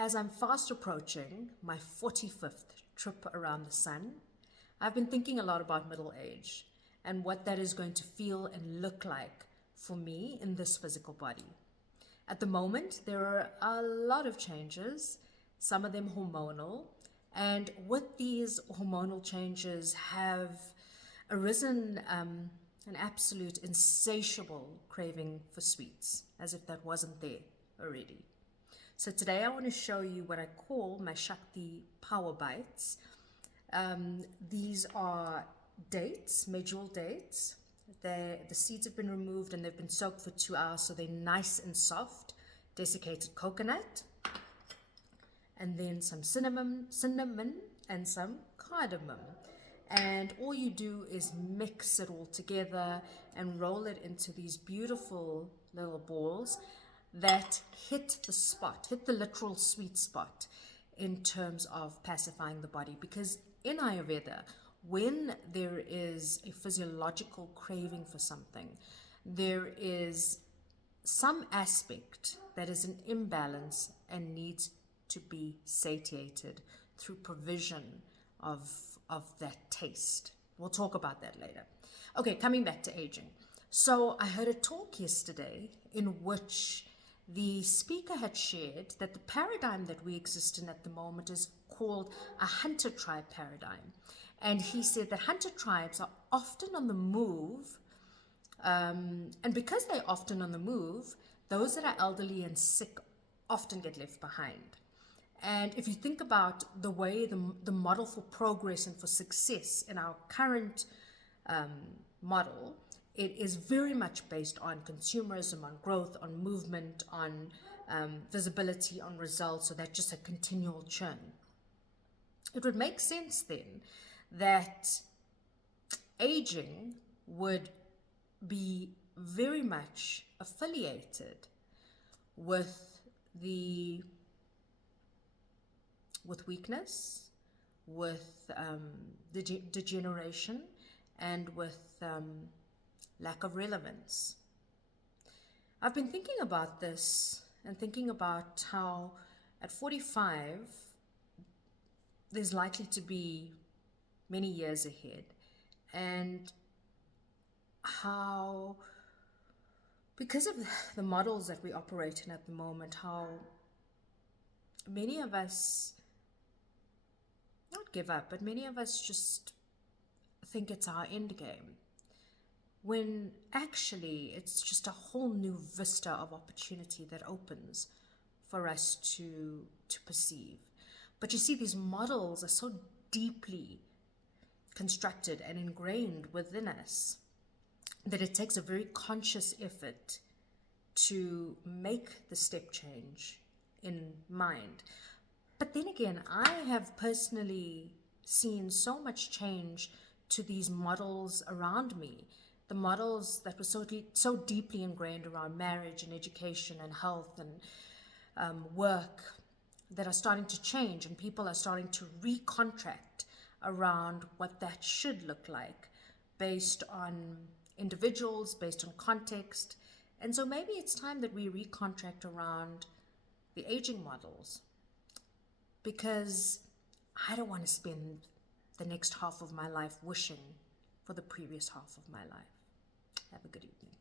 as I'm fast approaching my 45th trip around the sun, I've been thinking a lot about middle age and what that is going to feel and look like for me in this physical body. At the moment, there are a lot of changes, some of them hormonal, and with these hormonal changes have arisen an absolute insatiable craving for sweets, as if that wasn't there already. So today I want to show you what I call my Shakti Power Bites. These are dates, medjool dates. The seeds have been removed and they've been soaked for 2 hours, so they're nice and soft. Desiccated coconut, and then some cinnamon and some cardamom. And all you do is mix it all together and roll it into these beautiful little balls that hit the literal sweet spot in terms of pacifying the body. Because in Ayurveda, when there is a physiological craving for something, there is some aspect that is an imbalance and needs to be satiated through provision of that taste. We'll talk about that later. Okay, coming back to aging. So I heard a talk yesterday in which the speaker had shared that the paradigm that we exist in at the moment is called a hunter tribe paradigm. And he said that hunter tribes are often on the move, and because they're often on the move, those that are elderly and sick often get left behind. And if you think about the way the model for progress and for success in our current model, it is very much based on consumerism, on growth, on movement, on visibility, on results, so that's just a continual churn. It would make sense then that aging would be very much affiliated with weakness, with degeneration, and with lack of relevance. I've been thinking about this and thinking about how at 45 there's likely to be many years ahead, and how, because of the models that we operate in at the moment, how many of us not give up, but many of us just think it's our end game, when actually it's just a whole new vista of opportunity that opens for us to perceive. But you see, these models are so deeply constructed and ingrained within us that it takes a very conscious effort to make the step change in mind. But then again, I have personally seen so much change to these models around me, the models that were so deeply ingrained around marriage and education and health and work, that are starting to change, and people are starting to recontract around what that should look like based on individuals, based on context. And so maybe it's time that we recontract around the aging models, because I don't want to spend the next half of my life wishing for the previous half of my life. Have a good evening.